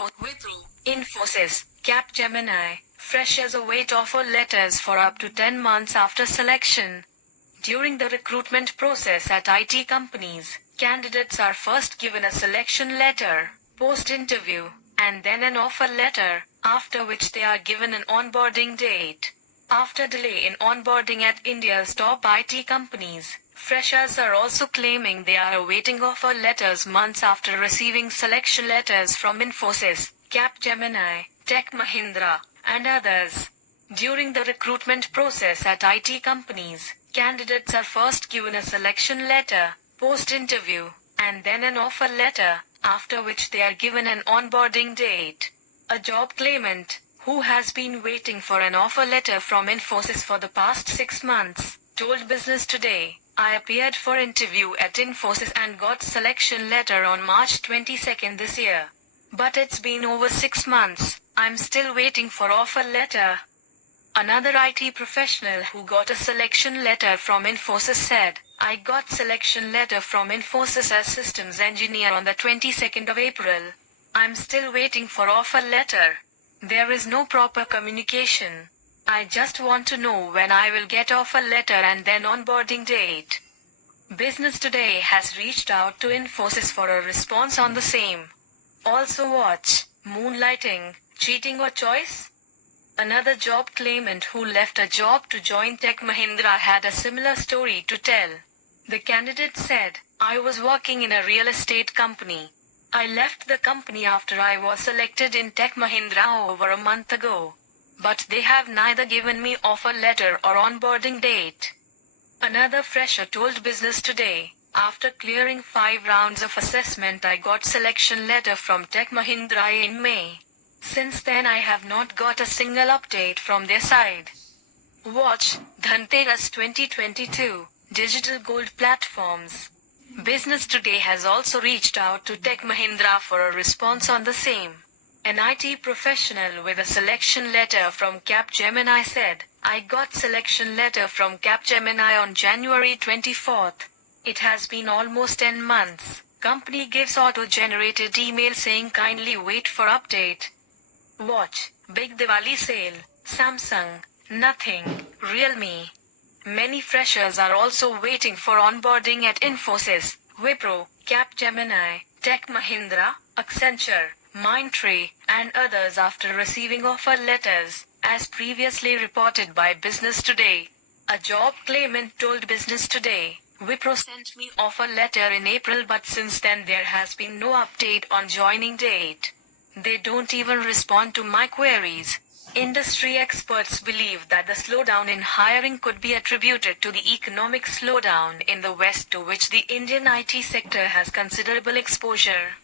Wipro, Infosys, Capgemini, freshers await offer letters for up to 10 months after selection. During the recruitment process at IT companies, candidates are first given a selection letter, post-interview, and then an offer letter, after which they are given an onboarding date. After delay in onboarding at India's top IT companies, freshers are also claiming they are awaiting offer letters months after receiving selection letters from Infosys, Capgemini, Tech Mahindra, and others. During the recruitment process at IT companies, candidates are first given a selection letter, post-interview, and then an offer letter, after which they are given an onboarding date. A job claimant, who has been waiting for an offer letter from Infosys for the past 6 months, told Business Today, "I appeared for interview at Infosys and got selection letter on March 22 this year. But it's been over 6 months, I'm still waiting for offer letter." Another IT professional who got a selection letter from Infosys said, "I got selection letter from Infosys as systems engineer on the 22nd of April. I'm still waiting for offer letter. There is no proper communication. I just want to know when I will get offer letter and then onboarding date." Business Today has reached out to Infosys for a response on the same. Also watch, moonlighting, cheating or choice? Another job claimant who left a job to join Tech Mahindra had a similar story to tell. The candidate said, "I was working in a real estate company. I left the company after I was selected in Tech Mahindra over a month ago. But they have neither given me offer letter or onboarding date." Another fresher told Business Today, "After clearing 5 rounds of assessment, I got selection letter from Tech Mahindra in May. Since then I have not got a single update from their side." Watch, Dhanteras 2022, Digital Gold Platforms. Business Today has also reached out to Tech Mahindra for a response on the same. An IT professional with a selection letter from Capgemini said, "I got selection letter from Capgemini on January 24th. It has been almost 10 months. Company gives auto-generated email saying kindly wait for update." Watch, Big Diwali Sale, Samsung, Nothing, Realme. Many freshers are also waiting for onboarding at Infosys, Wipro, Capgemini, Tech Mahindra, Accenture, Mindtree, and others after receiving offer letters, as previously reported by Business Today. A job claimant told Business Today, "Wipro sent me offer letter in April, but since then there has been no update on joining date. They don't even respond to my queries." Industry experts believe that the slowdown in hiring could be attributed to the economic slowdown in the West, to which the Indian IT sector has considerable exposure.